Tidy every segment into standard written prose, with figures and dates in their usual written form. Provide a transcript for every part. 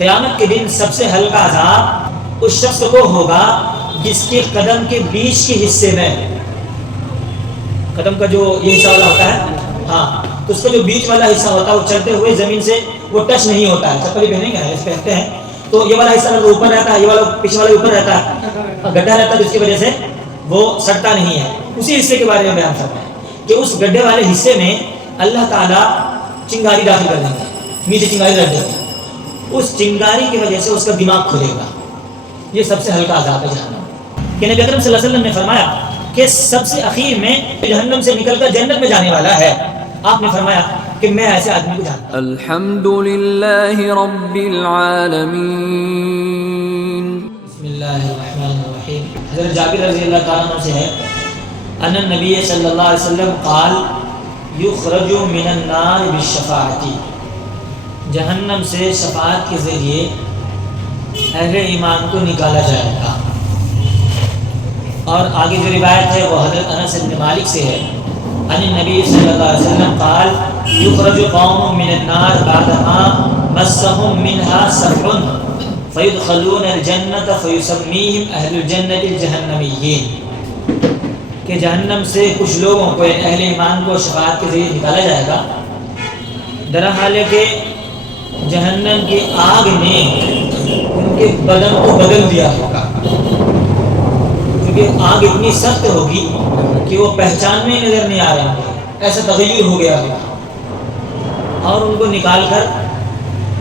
قیامت کے دن سب سے ہلکا عذاب اس شخص کو ہوگا جس کے قدم کے بیچ کے حصے میں، قدم کا جو یہ حصہ والا ہوتا ہے، ہاں، تو اس کا جو بیچ والا حصہ ہوتا ہے وہ چلتے ہوئے زمین سے وہ ٹچ نہیں ہوتا ہے. چپل پہنیں گے اس پہنتے ہیں تو یہ والا حصہ اوپر رہتا ہے، یہ والا پیچھے والا اوپر رہتا ہے، گڈھا رہتا ہے، تو اس کی وجہ سے وہ سڑتا نہیں ہے. اسی حصے کے بارے میں بیان کرنا ہے کہ اس گڈھے والے حصے میں اللہ تعالیٰ چنگاری داخل کر دیں گے، نیچے چنگاری رکھ دیں گے، اس چنگاری کی وجہ سے اس کا دماغ کھلے گا. یہ سب سے ہلکا عذاب ہے جہنم. کہ نبی اکرم صلی اللہ علیہ وسلم نے فرمایا کہ سب سے اخیر میں جہنم سے نکل کر جنت میں جانے والا ہے. آپ نے فرمایا کہ میں ایسے آدمی کو جانتا ہوں. الحمدللہ رب العالمین. بسم اللہ الرحمن الرحیم. حضرت جابر رضی اللہ تعالیٰ عنہ سے ہے ان النبی صلی اللہ علیہ وسلم قال یخرج من النار بالشفاعت، جہنم سے شفاعت کے ذریعے اہل ایمان کو نکالا جائے گا. اور آگے جو روایت ہے وہ حضرت انس بن مالک سے ہے ان النبی صلی اللہ علیہ وسلم قال یخرج قوم من النار بعدما مسهم منها سبع فیدخلون الجنۃ فیسمیہم اہل الجنۃ الجہنمیین. کہ جہنم سے کچھ لوگوں کو، اہل ایمان کو شفاعت کے ذریعے نکالا جائے گا، درحال ہے کہ جہنم کی آگ نے ان کے بدن کو بدل دیا ہوگا، کیونکہ آگ اتنی سخت ہوگی کہ وہ پہچان میں نظر نہیں آ رہے ہوں گے، ایسا تغیر ہو گیا ہوگا. اور ان کو نکال کر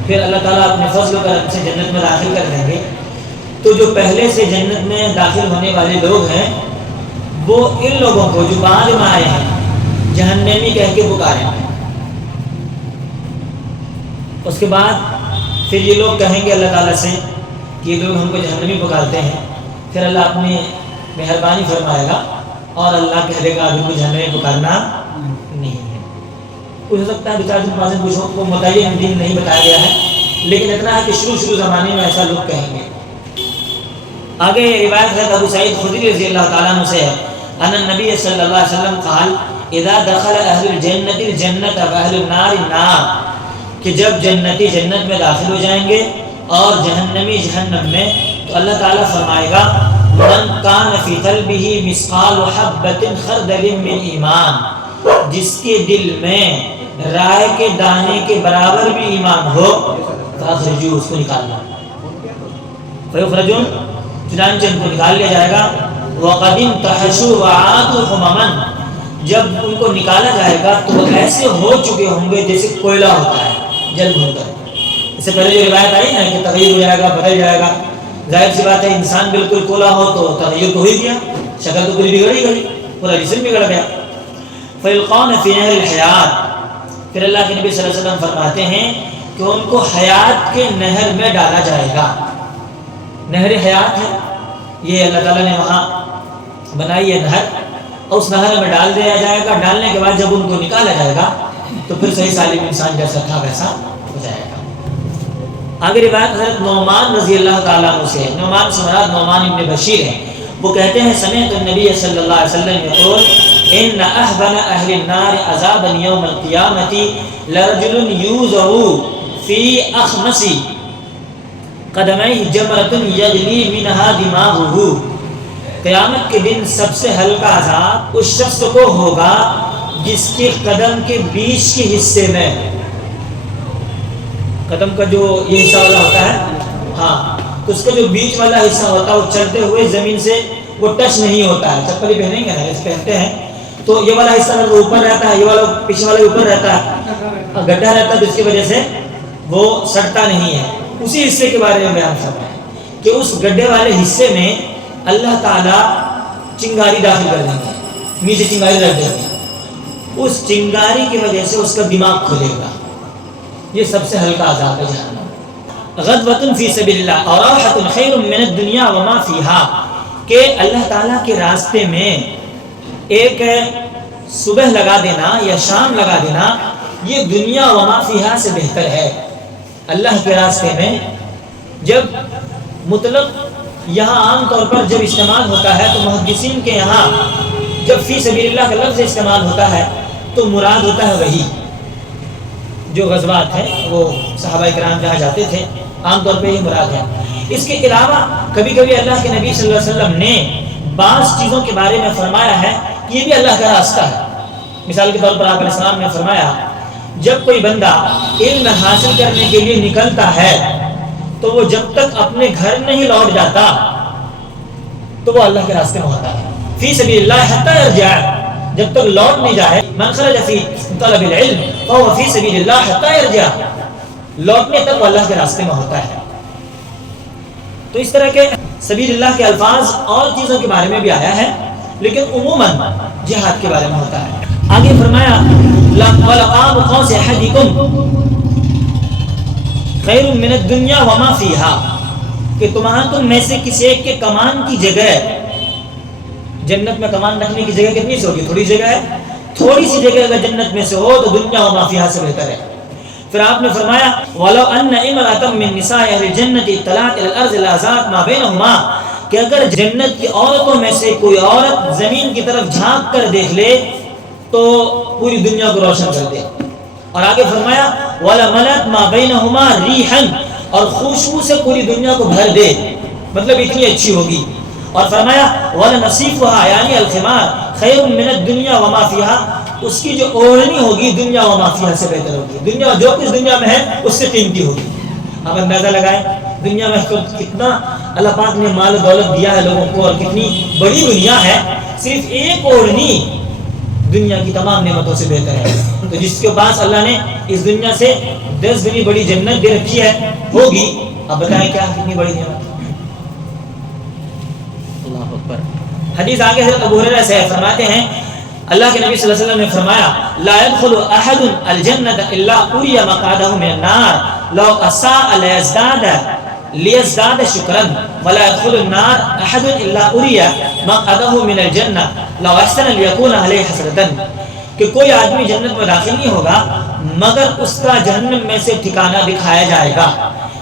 پھر اللہ تعالیٰ اپنے فضل و کرم سے جنت میں داخل کر دیں گے. تو جو پہلے سے جنت میں داخل ہونے والے لوگ ہیں وہ ان لوگوں کو جو بعد میں آئے ہیں جہنمی کہہ کے پکاریں گے. اس کے بعد پھر یہ لوگ کہیں گے اللہ تعالیٰ سے کہ یہ لوگ ہم کو جہنمی پکارتے ہیں. پھر اللہ اپنی مہربانی فرمائے گا اور اللہ کہہ دے گا ابھی کو جہنمی پکارنا نہیں ہے. کچھ ہو سکتا ہے دو چار دن پانچ دن کچھ کو متعین دن نہیں بتایا گیا ہے، لیکن اتنا ہے کہ شروع زمانے میں ایسا لوگ کہیں گے. آگے روایت ہے ابو سعید خدری رضی اللہ تعالیٰ عنہ سے ہے ان النبی صلی اللہ علیہ وسلم قال اذا دخل اہل الجنت الجنت واہل النار النار، کہ جب جنتی جنت میں داخل ہو جائیں گے اور جہنمی جہنم میں، تو اللہ تعالیٰ فرمائے گا من کان فی قلبہ مثقال حبۃ خردل من ایمان، جس کے دل میں رائے کے دانے کے برابر بھی ایمان ہو، فاخرجوہ، اس کو نکالنا. فیخرجون، چنانچہ ان کو نکال لیا جائے گا. وَقَدْ انْتَحَشُوا وَعَادُوا حُمَمًا، جب ان کو نکالا جائے گا تو وہ ایسے ہو چکے ہوں گے جیسے کوئلہ ہوتا ہے جل بھون کر. اس سے پہلے جو روایت آئی نا کہ تغیر ہو جائے گا، بدل جائے گا، ظاہر سی بات ہے انسان بالکل کولا ہو تو تغیر تو ہو ہی گیا، شکل تو پوری بگڑ ہی گئی، پورا جسم بگڑ گیا. فَيُلْقَوْنَ فِي نَهْرِ الْحَيَاةِ، پھر اللہ کے نبی صلی اللہ علیہ وسلم فرماتے ہیں کہ ان کو حیات کے نہر میں ڈالا جائے گا. نہر حیات ہے یہ اللہ تعالیٰ نے وہاں بنائی ہے نہر، اور اس نہر میں ڈال دیا جائے گا. ڈالنے کے بعد جب ان کو نکالا جائے گا تو پھر صحیح سالم انسان جیسا تھا ویسا ہو جائے گا. آگے روایت حضرت نعمان رضی اللہ تعالیٰ عنہ سے ہے. نعمان سے مراد نعمان ابن بشیر ہے. وہ کہتے ہیں سمعت النبی صلی اللہ علیہ وسلم یقول ان احبن اہل النار عذابا یوم القیامت لرجل یوضع فی اخمص قدمئی جمرۃ یغلی منہا دماغہ، قیامت کے دن سب سے ہلکا عذاب اس شخص کو ہوگا جس کے قدم کے بیچ کے حصے میں، قدم کا جو یہ حصہ والا ہوتا ہے، ہاں، تو اس کا جو بیچ والا حصہ ہوتا ہے وہ چلتے ہوئے زمین سے وہ ٹچ نہیں ہوتا ہے. چپل پہنیں گے نا اس پہنتے ہیں تو یہ والا حصہ وہ اوپر رہتا ہے، یہ والا پیچھے والا اوپر رہتا ہے، گڈھا رہتا ہے، تو اس کی وجہ سے وہ سڑتا نہیں ہے. اسی حصے کے بارے میں بیان کر رہے ہیں کہ اس گڈھے والے حصے میں اللہ تعالیٰ چنگاری داخل کر دیں گے، نیچے چنگاری رکھ دیں گے، اس چنگاری کی وجہ سے اس کا دماغ کھلے گا. یہ سب سے ہلکا عذاب ہے جہنم. غدوۃ فی سبیل اللہ اور راحۃ خیر من الدنیا وما فیہا، کہ اللہ تعالیٰ کے راستے میں ایک صبح لگا دینا یا شام لگا دینا یہ دنیا وما فیہا سے بہتر ہے. اللہ کے راستے میں جب مطلق یہاں عام طور پر جب استعمال ہوتا ہے تو محدثین کے یہاں جب فی سبیل اللہ کا لفظ استعمال ہوتا ہے تو مراد ہوتا ہے وہی جو غزوات ہیں، وہ صحابہ کرام جہاں جاتے تھے عام طور پہ یہ مراد ہے۔ اس کے علاوہ کبھی کبھی اللہ کے نبی صلی اللہ علیہ وسلم نے بعض چیزوں کے بارے میں فرمایا ہے کہ یہ بھی اللہ کا راستہ ہے۔ مثال کے طور پر آپ علیہ السلام نے فرمایا جب کوئی بندہ علم حاصل کرنے کے لیے نکلتا ہے تو وہ جب تک اپنے گھر نہیں لوٹ جاتا تو وہ اللہ کے راستے میں ہوتا ہے۔ فی سبیل اللہ حتی یرجع، جب تک لوٹ نہیں جائے، من خرج فی طلب العلم فهو فی سبیل اللہ حتی یرجع، لوٹنے تک وہ اللہ کے راستے میں ہوتا ہے۔ تو اس طرح کے سبیل اللہ کے الفاظ اور چیزوں کے بارے میں بھی آیا ہے، لیکن عموماً جہاد کے بارے میں ہوتا ہے۔ آگے فرمایا وَلَقَابُ قَوْسِ أَحَدِكُمْ خَيْرٌ مِّنَ الدُّنْيَا وَمَا فِيهَا، کہ تم میں سے کسی ایک کے کمان کی جگہ، جنت میں کمان رکھنے کی جگہ کتنی سی ہوگی؟ تھوڑی جگہ ہے، تھوڑی سی جگہ اگر جنت میں سے ہو تو دنیا وما فیہا سے بہتر ہے۔ پھر آپ نے فرمایا وَلَوْ أَنَّ إِمْرَأَةً مِّن نِّسَاءِ أَهْلِ الْجَنَّةِ اطَّلَعَتْ إِلَى الْأَرْضِ لَأَزَاءَتْ مَا بَيْنَهُمَا، کہ اگر جنت کی عورتوں میں سے کوئی عورت زمین کی طرف جھانک کر دیکھ لے تو پوری دنیا کو روشن کر دے۔ اور آگے فرمایا وَلَمَلَتْ مَا بَيْنَهُمَا رِيحًا، اور خوشبو سے پوری دنیا کو بھر دے، مطلب اتنی اچھی ہوگی۔ اور فرمایا وَلَنَصِيفُهَا یعنی الخمار خَيْرٌ مِّنَ الدُّنْيَا وَمَا فِيهَا، اس کی جو اوڑھنی ہوگی دنیا وما فیہا سے بہتر ہوگی، دنیا جو کچھ دنیا میں ہے اس سے قیمتی ہوگی۔ آپ اندازہ لگائیں دنیا میں کتنا اللہ پاک نے مال و دولت دیا ہے لوگوں کو، اور کتنی بڑی دنیا ہے، صرف ایک اوڑھنی دنیا کی تمام نعمتوں سے بہتر ہے۔ تو جس کے پاس اللہ نے اس دنیا سے 10 گنی بڑی جنت دے رکھی ہے ہوگی، اب بتائیں کیا کتنی بڑی نعمت۔ اللہ اکبر۔ حدیث آگے حضرت ابو ہریرہ سے فرماتے ہیں اللہ کے نبی صلی اللہ علیہ وسلم نے فرمایا لا يدخل احد الجنة الا اوری مقعده من النار لو اساء ليزداد شكرا ولا يدخل النار احد الا اوری مقعده من الجنة لو احسن ليكون عليه حسرة، کہ کوئی آدمی جنت میں داخل نہیں ہوگا مگر اس کا جہنم میں سے ٹھکانہ دکھایا جائے گا،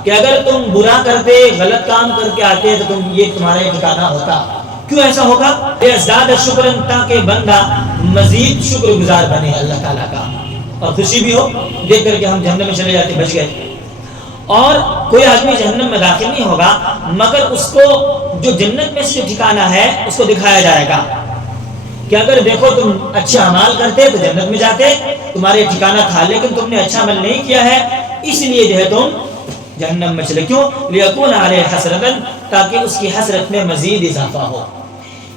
کہ اگر تم برا کرتے غلط کام کر کے آتے تو یہ تمہارا ٹھکانہ ہوتا۔ کیوں ایسا ہوگا؟ ازداد شکر، تاکہ بندہ مزید شکر گزار بنے اللہ تعالیٰ کا، اور خوشی بھی ہو دیکھ کر کے ہم جہنم میں چلے جاتے بچ گئے۔ اور کوئی آدمی جہنم میں داخل نہیں ہوگا مگر اس کو جو جنت میں سے ٹھکانہ ہے اس کو دکھایا جائے گا، کہ اگر دیکھو تم اچھا عمل کرتے تو جنت میں جاتے، تمہارے ٹھکانہ تھا، لیکن تم نے اچھا عمل نہیں کیا ہے اس لیے جو ہے تم جہنم میں چلے۔ کیوں؟ لیکون علیہ حسرتن، تاکہ اس کی حسرت میں مزید اضافہ ہو۔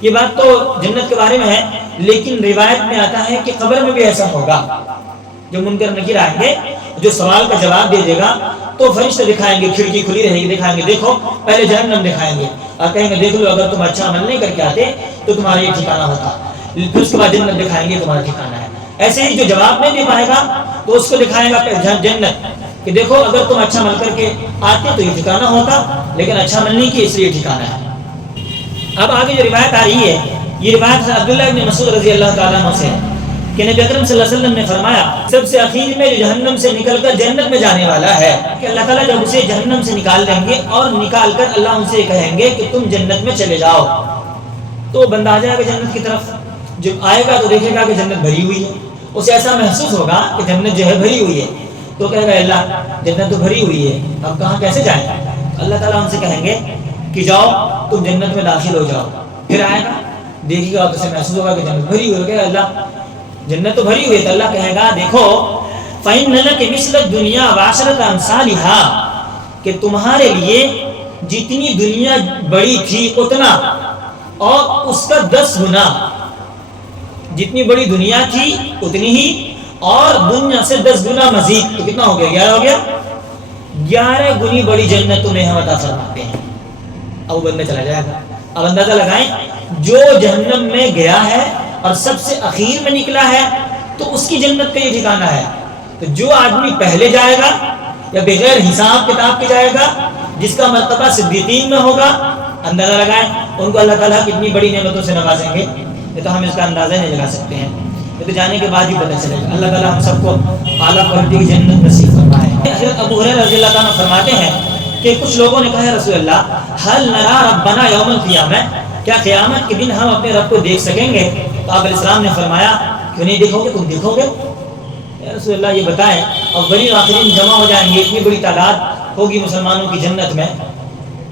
یہ بات تو جنت کے بارے میں ہے، لیکن روایت میں آتا ہے کہ قبر میں بھی ایسا ہوگا۔ جو منکر نکیر آئیں گے، جو سوال کا جواب دے دے گا تو فرشتے دکھائیں گے، کھڑکی کھلی رہے گی، دکھائیں گے دیکھو، پہلے جہنم دکھائیں گے اور کہیں گے دیکھ لو اگر تم اچھا عمل نہیں کر کے آتے تو تمہارا یہ ٹھکانہ ہوتا، پھر اس کے بعد جنت دکھائیں گے تمہارا ٹھکانہ ہے۔ ایسے ہی جو جواب نہیں دے پائے گا تو اس کو دکھائے گا جنت، کہ دیکھو اگر تم اچھا عمل کر کے آتے تو یہ ٹھکانہ ہوتا، لیکن اچھا عمل نہیں کیا اس لیے ٹھکانہ ہے۔ اب آگے جو روایت آ رہی ہے یہ روایت عبداللہ بن مسعود رضی اللہ تعالیٰ عنہ سے ہے کہ نبی اکرم صلی اللہ علیہ وسلم نے فرمایا سب سے اخیر میں جو جہنم سے نکل کر جنت میں جانے والا ہے کہ اللہ تعالیٰ جب اسے جہنم سے نکال دیں گے اور نکال کر اللہ ان سے کہیں گے کہ تم جنت میں چلے جاؤ، تو بندہ آ جائے گا جنت کی طرف، جب آئے گا تو دیکھے گا کہ جنت بھری ہوئی ہے، اسے ایسا محسوس ہوگا کہ جنت جو ہے بھری ہوئی ہے، تو کہے گا اللہ جنت تو بھری ہوئی ہے اب کہاں کیسے جائیں؟ اللہ تعالیٰ ان سے کہیں گے کہ جاؤ تم جنت میں داخل ہو جاؤ، پھر آئے گا دیکھے گا تو اسے محسوس ہوگا کہ جنت بھری ہوئی ہے، اللہ جنت تو بھری ہوئی ہے، تو اللہ کہے گا دیکھو فَإِنَّ لَكَ مِثْلَ الدُّنْيَا وَعَشْرَةَ أَمْثَالِهَا، کہ تمہارے لیے جتنی دنیا بڑی تھی اتنا اور اس کا 10 گنا، جتنی بڑی دنیا تھی اتنی ہی اور دنیا سے 10 گنا مزید، تو کتنا ہو گیا؟ 11 ہو گیا، 11 گنی بڑی جنت تمہیں ہم عطا فرماتے ہیں۔ اب بندہ چلا جائے گا۔ اب اندازہ لگائیں جو جہنم میں گیا ہے اور سب سے اخیر میں نکلا ہے تو اس کی جنت کا یہ ٹھکانہ ہے، تو جو آدمی پہلے جائے گا یا بغیر حساب کتاب کے جائے گا جس کا مرتبہ صدیقین میں ہوگا، اندازہ لگائیں ان کو اللہ تعالیٰ کتنی بڑی نعمتوں سے نوازیں گے، یہ تو ہم اس کا اندازہ نہیں لگا سکتے ہیں، یہ تو جانے کے بعد ہی پتہ چلے گا۔ اللہ تعالیٰ ہم سب کو اعلیٰ کوالٹی کی جنت نصیب فرمائے۔ حضرت ابو ہریرہ رضی اللہ تعالیٰ فرماتے ہیں کہ کچھ لوگوں نے کہا رسول اللہ حل نرا ربنا یوم القیامہ، کیا قیامت کے دن ہم اپنے رب کو دیکھ سکیں گے؟ تو آپ علیہ السلام نے فرمایا کیوں نہیں دیکھو گے، تم دیکھو گے یا رسول اللہ یہ بتائیں، اور بڑی آخرین جمع ہو جائیں گے اتنی بڑی تعداد، ہوگی مسلمانوں کی جنت میں.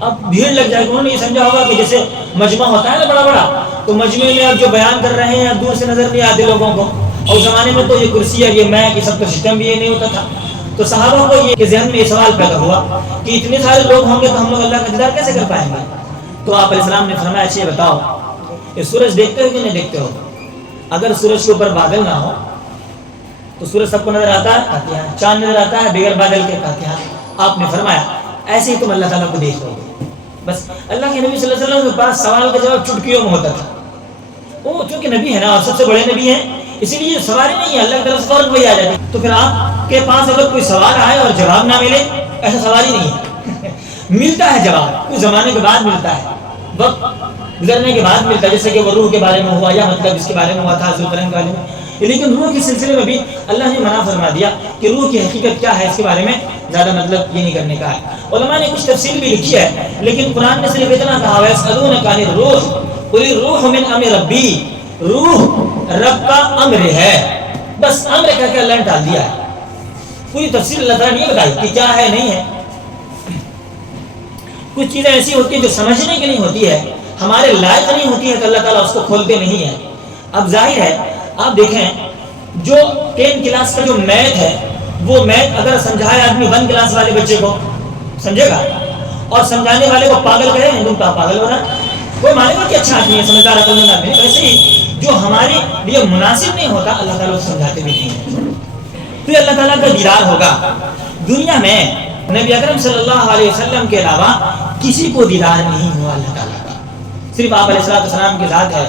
اب بھیڑ لگ جائے گی. انہوں نے یہ سمجھا ہوگا کہ جیسے مجمع ہوتا ہے نا بڑا بڑا, تو مجمع میں اب جو بیان کر رہے ہیں اب دور سے نظر نہیں آتے لوگوں کو, اور اس زمانے میں تو یہ کرسی ہے, یہ میک, یہ سب کا سسٹم بھی یہ نہیں ہوتا تھا. تو صحابہ کو یہ ذہن میں یہ سوال پیدا ہوا کہ اتنے سارے لوگ ہوں گے تو ہم لوگ اللہ کا دیدار کیسے کر پائیں گے. تو آپ علیہ السلام نے فرمایا اچھا یہ بتاؤ یہ سورج دیکھتے ہو کہ نہیں دیکھتے ہو؟ اگر سورج کے اوپر بادل نہ ہو تو سورج سب کو نظر آتا ہے؟ آتی ہے. چاند نظر آتا ہے بغیر بادل کے؟ آتی ہے. آپ نے فرمایا ایسے ہی تم اللہ تعالیٰ کو دیکھ لو گے. بس اللہ کے نبی صلی اللہ علیہ وسلم کے پاس سوال کا جواب چٹکیوں میں ہوتا تھا. وہ چونکہ نبی ہے نا اور سب سے بڑے نبی ہیں, اسی لیے سوال ہی نہیں ہے, اللہ کی طرف سے فوراً وہی آ جاتی. تو پھر آپ کے پاس اگر کوئی سوال آئے اور جواب نہ ملے, ایسا سوال ہی نہیں ہے. ملتا ہے جواب, کچھ زمانے کے بعد ملتا ہے, وقت گزرنے کے بعد ملتا ہے. جیسے کہ وہ روح کے بارے میں ہوا, یا مطلب اس کے بارے میں ہوا تھا ذوالقرنین کے بارے میں. لیکن روح کے سلسلے میں بھی اللہ نے منع فرما دیا کہ روح کی حقیقت کیا ہے, اس کے بارے میں زیادہ مطلب یہ نہیں کرنے کا ہے. علماء نے کچھ تفصیل بھی لکھی ہے, لیکن قرآن نے صرف اتنا کہا ہے یسألونک عن الروح قل الروح من امر ربی, روح رب کا امر ہے. بس امر کہہ کے اللہ نے ڈال دیا ہے. پوری تفصیل اللہ تعالیٰ نے یہ بتائی کہ کیا ہے نہیں ہے. کچھ چیزیں ایسی ہوتی ہیں جو سمجھنے کی نہیں ہوتی ہے, ہمارے لائق نہیں ہوتی ہے, تو اللہ تعالیٰ اس کو کھولتے نہیں ہیں. اب ظاہر ہے آپ دیکھیں جو 10 کلاس کا جو میتھ ہے, وہ میتھ اگر سمجھائے آدمی 1 کلاس والے بچے کو سمجھے گا, اور سمجھانے والے کو پاگل کہے تم کا پاگل ہو رہا, کوئی مانے گا کہ اچھا آدمی ہے, سمجھدار عقل مند آدمی ہے. ویسے ہی جو ہمارے لیے مناسب نہیں ہوتا اللہ تعالیٰ کو سمجھاتے بھی نہیں ہیں. پھر اللہ تعالیٰ کا دیدار ہوگا. دنیا میں نبی اکرم صلی اللہ علیہ وسلم کے علاوہ کسی کو دیدار نہیں ہوا اللہ تعالیٰ کا, صرف آپ علیہ السلام کی ذات ہے